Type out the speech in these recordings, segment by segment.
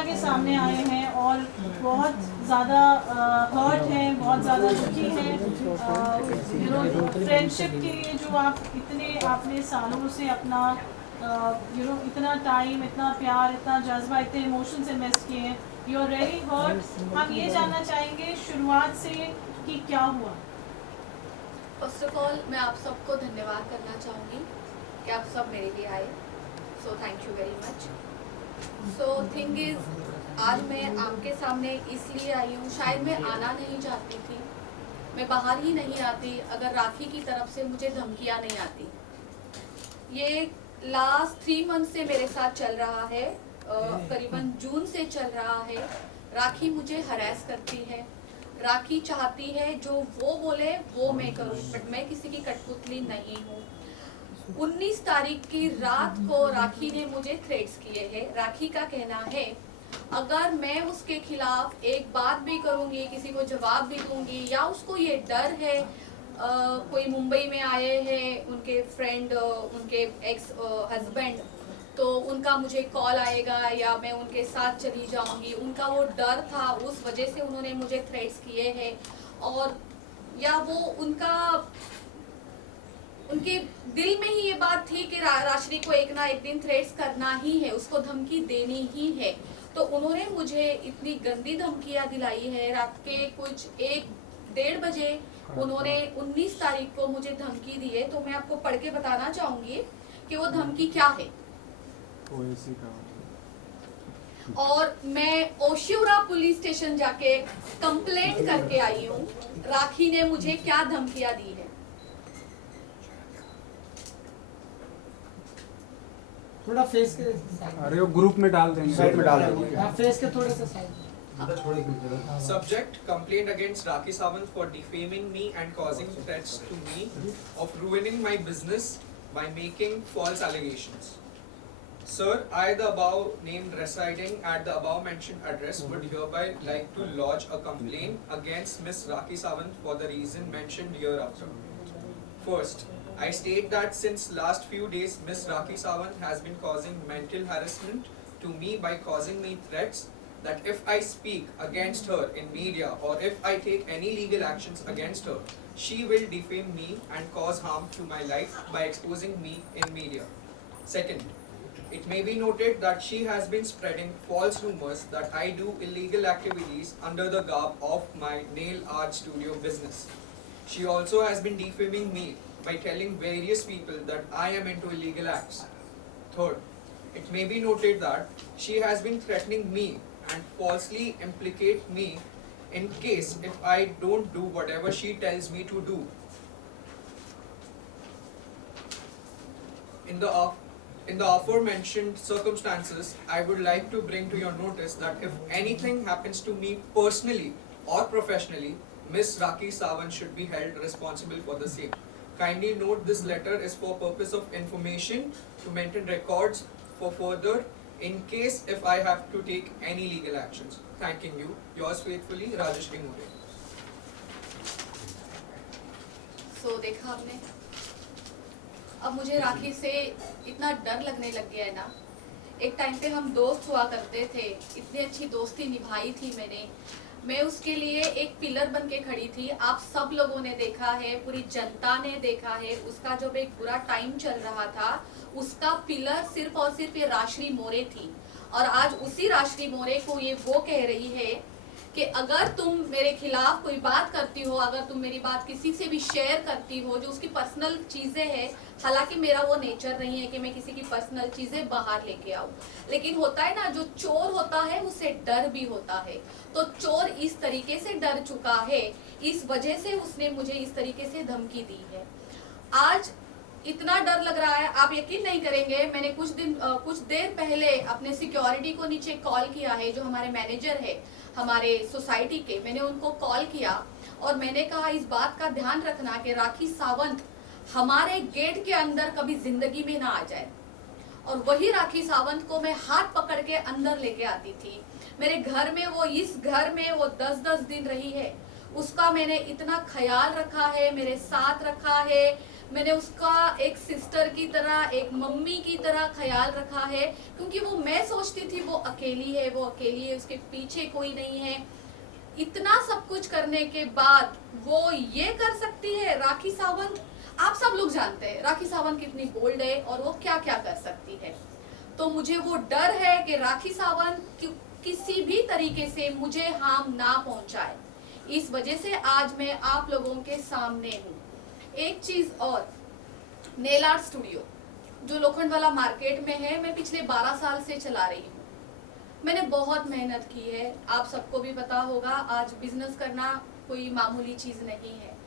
Media के सामने आए हैं और बहुत ज़्यादा हर्ट हैं, बहुत ज़्यादा दुखी हैं। फ्रेंडशिप के लिए जो आपने सालों से अपना इतना टाइम, इतना प्यार, इतना जज्बा, इतने इमोशंस इन्वेस्ट किए हैं, यू आर वेरी हर्ट। हम ये जानना चाहेंगे शुरुआत से कि क्या हुआ। फर्स्ट ऑफ ऑल मैं आप सबको धन्यवाद करना चाहूँगी कि आप सब मेरे लिए आए, so thank you very much. So thing is, आज मैं आपके सामने इसलिए आई हूँ, शायद मैं आना नहीं चाहती थी, मैं बाहर ही नहीं आती अगर राखी की तरफ से मुझे धमकियाँ नहीं आती। ये लास्ट 3 मंथ से मेरे साथ चल रहा है, करीबन जून से चल रहा है। राखी मुझे हरास करती है, राखी चाहती है जो वो बोले वो मैं करूं, बट मैं किसी की कठपुतली नहीं हूँ। 19 तारीख की रात को राखी ने मुझे थ्रेट्स किए हैं। राखी का कहना है अगर मैं उसके खिलाफ एक बात भी करूंगी, किसी को जवाब भी दूंगी, या उसको ये डर है, कोई मुंबई में आए हैं उनके फ्रेंड, उनके एक्स हस्बैंड, तो उनका मुझे कॉल आएगा या मैं उनके साथ चली जाऊंगी, उनका वो डर था, उस वजह से उन्होंने मुझे थ्रेट्स किए हैं। और या वो उनके दिल में ही ये बात थी कि राश्री को एक ना एक दिन थ्रेट्स करना ही है, उसको धमकी देनी ही है। तो उन्होंने मुझे इतनी गंदी धमकियां दिलाई है। रात के कुछ 1-1:30 बजे उन्होंने 19 तारीख को मुझे धमकी दी है। तो मैं आपको पढ़ के बताना चाहूंगी कि वो धमकी क्या है। और मैं ओशिवरा पुलिस स्टेशन जाके कंप्लेंट करके आई हूँ, राखी ने मुझे क्या धमकियां दी है। थोड़ा फेस के, अरे वो ग्रुप में डाल देंगे, साइड में डाल देंगे, फेस के थोड़े से side. Subject: complaint against Rakhi Sawant for defaming me and causing threats to me of ruining my business by making false allegations. Sir, I, the above named residing at the above mentioned address, would hereby like to lodge a complaint against Miss Rakhi Sawant for the reason mentioned hereafter. First, I state that since last few days, Miss Rakhi Sawant has been causing mental harassment to me by causing me threats that if I speak against her in media or if I take any legal actions against her, she will defame me and cause harm to my life by exposing me in media. Second, it may be noted that she has been spreading false rumors that I do illegal activities under the garb of my nail art studio business. She also has been defaming me by telling various people that I am into illegal acts. Third, it may be noted that she has been threatening me and falsely implicate me in case if I don't do whatever she tells me to do. In the aforementioned circumstances, I would like to bring to your notice that if anything happens to me personally or professionally, Miss Rakhi Sawant should be held responsible for the same. Kindly note this letter is for purpose of information to maintain records for further in case if I have to take any legal actions. Thanking you. Yours faithfully, Rajeshri More. So देखा आपने, अब मुझे राखी से इतना डर लगने लग गया है ना। एक टाइम पे हम दोस्त हुआ करते थे, इतनी अच्छी दोस्ती निभाई थी मैंने, मैं उसके लिए एक पिलर बन के खड़ी थी। आप सब लोगों ने देखा है, पूरी जनता ने देखा है, उसका जब एक बुरा टाइम चल रहा था, उसका पिलर सिर्फ और सिर्फ ये राश्री मोरे थी। और आज उसी राश्री मोरे को ये वो कह रही है कि अगर तुम मेरे खिलाफ कोई बात करती हो, अगर तुम मेरी बात किसी से भी शेयर करती हो जो उसकी पर्सनल चीज़ें हैं, हालांकि मेरा वो नेचर नहीं है कि मैं किसी की पर्सनल चीज़ें बाहर लेके आऊँ, लेकिन होता है ना, जो चोर होता है उसे डर भी होता है। तो चोर इस तरीके से डर चुका है, इस वजह से उसने मुझे इस तरीके से धमकी दी है। आज इतना डर लग रहा है, आप यकीन नहीं करेंगे, मैंने कुछ देर पहले अपने सिक्योरिटी को नीचे कॉल किया है, जो हमारे मैनेजर है हमारे सोसाइटी के, मैंने उनको कॉल किया और मैंने कहा इस बात का ध्यान रखना कि राखी सावंत हमारे गेट के अंदर कभी जिंदगी में ना आ जाए। और वही राखी सावंत को मैं हाथ पकड़ के अंदर लेके आती थी मेरे घर में। वो इस घर में वो 10-10 दिन रही है, उसका मैंने इतना ख्याल रखा है, मेरे साथ रखा है, मैंने उसका एक सिस्टर की तरह, एक मम्मी की तरह ख्याल रखा है, क्योंकि वो मैं सोचती थी वो अकेली है, उसके पीछे कोई नहीं है। इतना सब कुछ करने के बाद वो ये कर सकती है। राखी सावंत, आप सब लोग जानते हैं राखी सावंत कितनी बोल्ड है और वो क्या क्या कर सकती है। तो मुझे वो डर है कि राखी सावंत किसी भी तरीके से मुझे हार्म ना पहुंचाए। इस वजह से आज मैं आप लोगों के सामने हूँ। एक चीज और, नेल आर्ट स्टूडियो जो लोखंडवाला मार्केट में है, मैं पिछले 12 साल से चला रही हूँ। मैंने बहुत मेहनत की है, आप सबको भी पता होगा। आज बिजनेस करना कोई मामूली चीज नहीं है।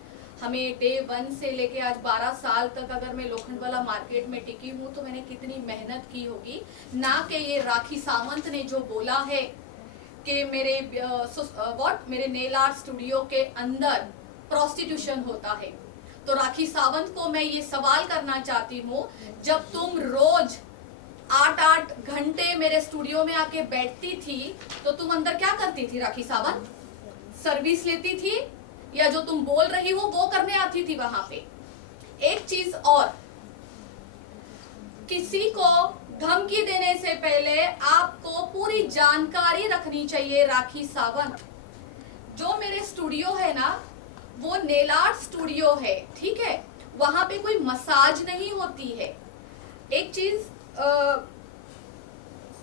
हमें डे 1 से लेके आज 12 साल तक अगर मैं लोखंडवाला मार्केट में टिकी हूँ तो मैंने कितनी मेहनत की होगी। ना कि ये राखी सावंत ने जो बोला है कि मेरे नेल आर्ट स्टूडियो के अंदर प्रोस्टिट्यूशन होता है। तो राखी सावंत को मैं ये सवाल करना चाहती हूँ, जब तुम रोज 8-8 घंटे मेरे स्टूडियो में आके बैठती थी तो तुम अंदर क्या करती थी राखी सावंत? सर्विस लेती थी या जो तुम बोल रही हो वो करने आती थी वहां पे? एक चीज और, किसी को धमकी देने से पहले आपको पूरी जानकारी रखनी चाहिए। राखी सावंत, जो मेरे स्टूडियो है ना वो नेल आर्ट स्टूडियो है, ठीक है? वहां पे कोई मसाज नहीं होती है। एक चीज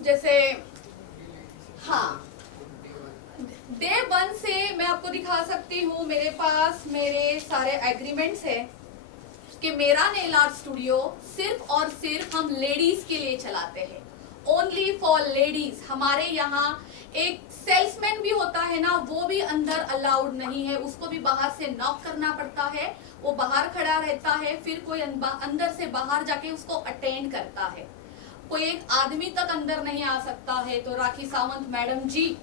जैसे, हाँ, डे 1 से मैं आपको दिखा सकती हूँ, मेरे पास मेरे सारे एग्रीमेंट्स है कि मेरा नेल आर्ट स्टूडियो सिर्फ और सिर्फ हम लेडीज के लिए चलाते हैं, ओनली फॉर लेडीज। हमारे यहाँ एक सेल्समैन भी होता है ना, वो भी अंदर अलाउड नहीं है, उसको भी बाहर से नॉक करना पड़ता है। वो बाहर खड़ा रहता है, फिर कोई अंदर से बाहर जाके उसको अटेंड करता है। कोई एक आदमी तक अंदर नहीं आ सकता है। तो राखी सावंत मैडम जी,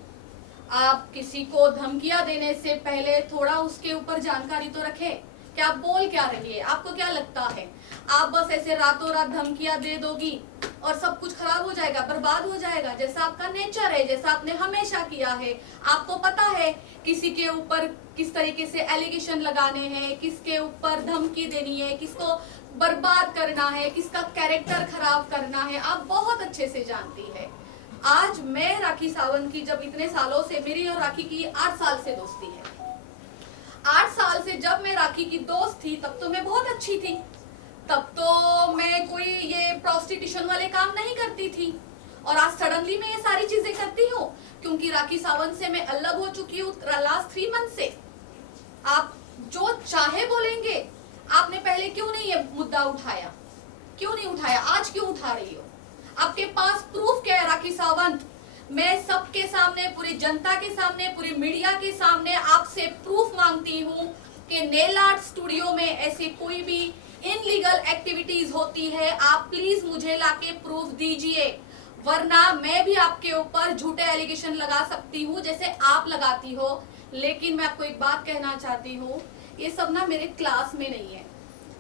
आप किसी को धमकियां देने से पहले थोड़ा उसके ऊपर जानकारी तो रखें कि आप बोल क्या रही है। आपको क्या लगता है आप बस ऐसे रातों रात धमकियां दे दोगी और सब कुछ खराब हो जाएगा, बर्बाद हो जाएगा, जैसा आपका नेचर है, जैसा आपने हमेशा किया है? आपको पता है किसी के ऊपर किस तरीके से एलिगेशन लगाने हैं, किसके ऊपर धमकी देनी है, किसको बर्बाद करना है, किसका कैरेक्टर खराब करना है, आप बहुत अच्छे से जानती है। आज मैं राखी सावंत की, जब इतने सालों से मेरी और राखी की 8 साल से दोस्ती है, 8 साल से जब मैं राखी की दोस्त थी तब तो मैं बहुत अच्छी थी, तब तो मैं कोई ये प्रोस्टिट्यूशन वाले काम नहीं करती थी। और आज सडनली मैं ये सारी चीजें करती हूँ क्योंकि राखी सावंत से मैं अलग हो चुकी हूँ लास्ट 3 मंथ से। आप जो चाहे बोलेंगे, आपने पहले क्यों नहीं ये मुद्दा उठाया? क्यों नहीं उठाया? आज क्यों उठा रही हो? आपके पास प्रूफ क्या है राखी सावंत? मैं सबके सामने, पूरी जनता के सामने, पूरी मीडिया के सामने आपसे प्रूफ मांगती हूँ कि नेल आर्ट स्टूडियो में ऐसी कोई भी इनलीगल एक्टिविटीज होती है। आप प्लीज मुझे लाके प्रूफ दीजिए, वरना मैं भी आपके ऊपर झूठे एलिगेशन लगा सकती हूँ जैसे आप लगाती हो। लेकिन मैं आपको एक बात कहना चाहती हूँ, ये सब ना मेरे क्लास में नहीं है।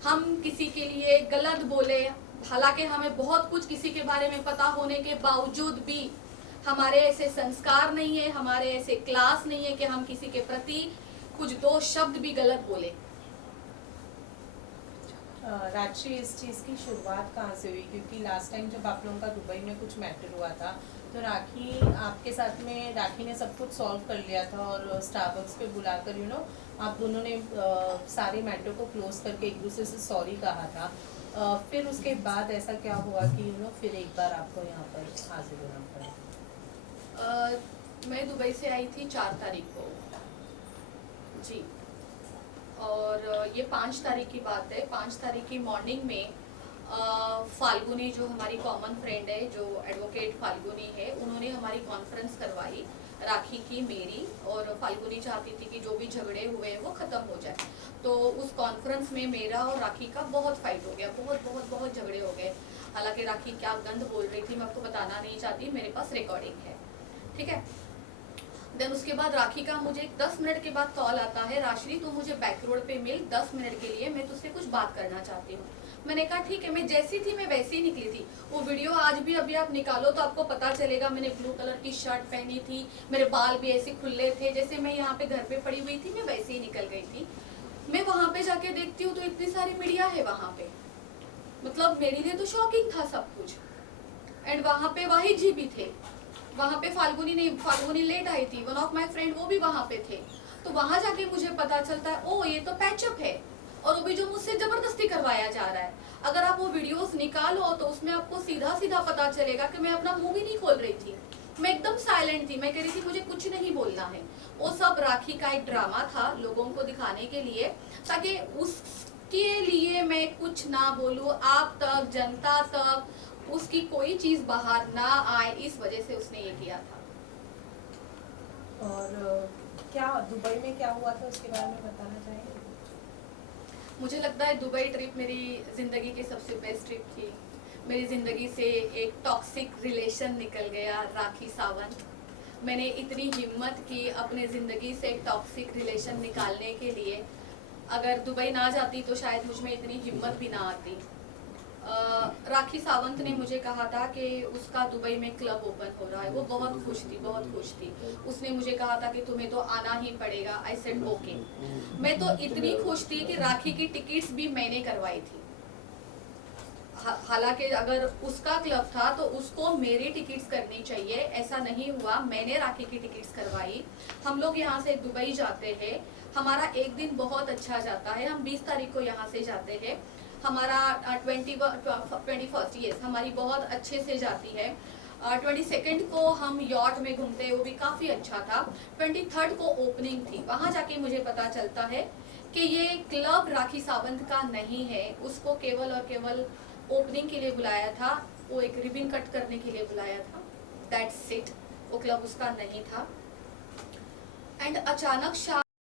हम किसी के लिए गलत बोले, हालांकि हमें बहुत कुछ किसी के बारे में पता होने के बावजूद भी हमारे ऐसे संस्कार नहीं है, हमारे ऐसे क्लास नहीं है कि हम किसी के प्रति कुछ 2 शब्द भी गलत बोले। राजश्री, इस चीज़ की शुरुआत कहाँ से हुई? क्योंकि लास्ट टाइम जब आप लोगों का दुबई में कुछ मैटर हुआ था तो राखी आपके साथ में, राखी ने सब कुछ सॉल्व कर लिया था और स्टारबक्स पे बुलाकर आप दोनों ने सारे मैटर को क्लोज करके एक दूसरे से सॉरी कहा था। फिर उसके बाद ऐसा क्या हुआ कि फिर एक बार आपको यहाँ पर हाजिर होना पड़ा? मैं दुबई से आई थी 4 तारीख को जी, और ये 5 तारीख की बात है। 5 तारीख की मॉर्निंग में फाल्गुनी, जो हमारी कॉमन फ्रेंड है, जो एडवोकेट फाल्गुनी है, उन्होंने हमारी कॉन्फ्रेंस करवाई राखी की, मेरी, और फाल्गुनी चाहती थी कि जो भी झगड़े हुए हैं वो ख़त्म हो जाए। तो उस कॉन्फ्रेंस में मेरा और राखी का बहुत फाइट हो गया, बहुत झगड़े हो गए। हालांकि राखी क्या गंद बोल रही थी मैं आपको बताना नहीं चाहती, मेरे पास रिकॉर्डिंग है, ठीक है। देन उसके बाद राखी का मुझे 10 मिनट के बाद कॉल आता है, राशि तू मुझे बैक रोड पे मिल 10 मिनट के लिए, मैं तुझसे कुछ बात करना चाहती हूँ। मैंने कहा ठीक है। मैं जैसी थी मैं वैसी ही निकली थी। वो वीडियो आज भी अभी आप निकालो तो आपको पता चलेगा, मैंने ब्लू कलर की शर्ट पहनी थी, मेरे बाल भी ऐसे खुले थे, जैसे मैं यहाँ पे घर पे पड़ी हुई थी मैं वैसे ही निकल गई थी। मैं वहां पे जाके देखती हूँ तो इतनी सारी मीडिया है वहां पे, मतलब मेरे लिए तो शॉकिंग था सब कुछ। एंड वहां पे वाहिद जी भी थे, वहां पे फाल्गुनी लेट आई थी, वन ऑफ माय फ्रेंड वो भी वहां पे थे। तो वहां जाके मुझे पता चलता है ओ ये तो पैचअप है, और वो भी जो मुझसे जबरदस्ती करवाया जा रहा है। अगर आप वो वीडियोस निकालो तो उसमें आपको सीधा सीधा पता चलेगा कि मैं अपना मुंह भी नहीं खोल रही थी, मैं एकदम साइलेंट थी, मैं कह रही थी मुझे कुछ नहीं बोलना है। वो सब राखी का एक ड्रामा था लोगों को दिखाने के लिए, ताकि उसके लिए मैं कुछ ना बोलूं, आप तक, जनता तक उसकी कोई चीज बाहर ना आए, इस वजह से उसने ये किया था। और क्या दुबई में क्या हुआ था उसके बारे में बताना चाहेंगे? मुझे लगता है दुबई ट्रिप मेरी ज़िंदगी की सबसे बेस्ट ट्रिप थी। मेरी ज़िंदगी से एक टॉक्सिक रिलेशन निकल गया, राखी सावंत। मैंने इतनी हिम्मत की अपने ज़िंदगी से एक टॉक्सिक रिलेशन निकालने के लिए। अगर दुबई ना जाती तो शायद मुझ में इतनी हिम्मत भी ना आती। राखी सावंत ने मुझे कहा था कि उसका दुबई में क्लब ओपन हो रहा है, वो बहुत खुश थी, बहुत खुश थी। उसने मुझे कहा था कि तुम्हें तो आना ही पड़ेगा। I said okay. मैं तो इतनी खुश थी कि राखी की टिकट्स भी मैंने करवाई थी। हालांकि अगर उसका क्लब था तो उसको मेरी टिकट्स करनी चाहिए, ऐसा नहीं हुआ। मैंने राखी की टिकट्स करवाई। हम लोग यहाँ से दुबई जाते हैं, हमारा एक दिन बहुत अच्छा जाता है। हम 20 तारीख को यहाँ से जाते हैं, हमारा 21st यस हमारी बहुत अच्छे से जाती है। 22nd को हम यॉट में घूमते हैं, वो भी काफ़ी अच्छा था। 23rd को ओपनिंग थी, वहाँ जाके मुझे पता चलता है कि ये क्लब राखी सावंत का नहीं है। उसको केवल और केवल ओपनिंग के लिए बुलाया था, वो एक रिबन कट करने के लिए बुलाया था, दैट्स इट। वो क्लब उसका नहीं था। एंड अचानक